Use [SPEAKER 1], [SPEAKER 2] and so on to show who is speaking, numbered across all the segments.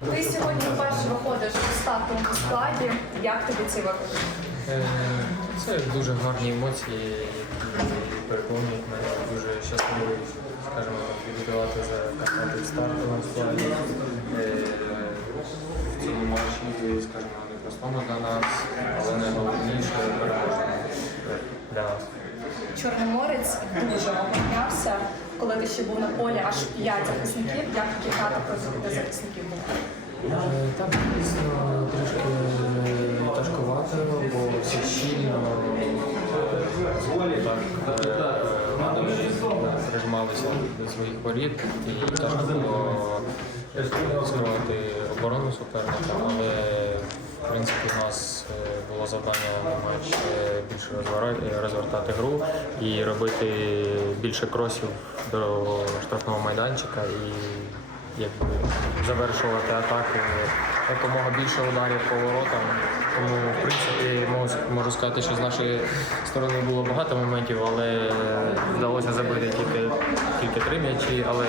[SPEAKER 1] Ти сьогодні вперше виходиш у стартовому складі. Як тобі цей виклик?
[SPEAKER 2] Е, Це дуже гарні емоції, які переповнюють мене дуже щасливий, скажімо, відбивати за Карпати в стартовому складі. Е, В цьому матчі, скажімо, не простому для нас, але найголовніше переможемо нас.
[SPEAKER 1] Чорноморець дуже оборонявся, коли ти ще був на полі аж п'ять захисників. Як кілька проти захисників було?
[SPEAKER 2] Е, Так, дійсно, трішки тяжкувато, бо всі щільно так е, до своїх воріт і тяжко було скривати оборону суперника, але принципі у нас е, було завдання на матч е, більше розвертати гру і робити більше кросів до штрафного майданчика і якби завершувати атаки якомога більше ударів по воротам. Тому, в принципі, можу сказати, що з нашої сторони було багато моментів, але вдалося забити тільки, тільки три м'ячі, але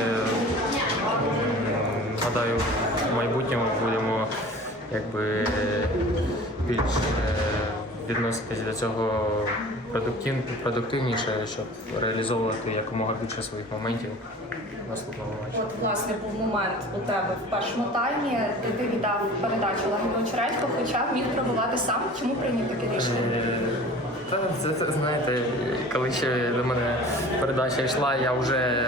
[SPEAKER 2] гадаю, в майбутньому будемо якби більш е, відноситись до цього продуктивніше, щоб реалізовувати якомога більше своїх моментів в наступному.
[SPEAKER 1] От власне був момент у тебе в першому таймі. і Ти віддав передачу Легіну Чередько, хоча міг пробувати сам. Чому прийняв таке рішення?
[SPEAKER 2] Е, Та це, це знаєте, коли ще до мене передача йшла, я вже,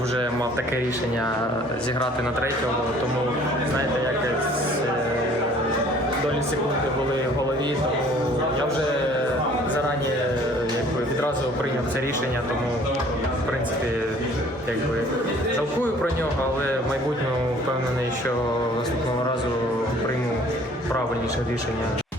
[SPEAKER 2] вже мав таке рішення зіграти на третього, тому знаєте, е, долі секунди були в голові, тому я вже зарані якби відразу прийняв це рішення, тому в принципі якби жалкую про нього, але в майбутньому впевнений, що наступного разу прийму правильніше рішення.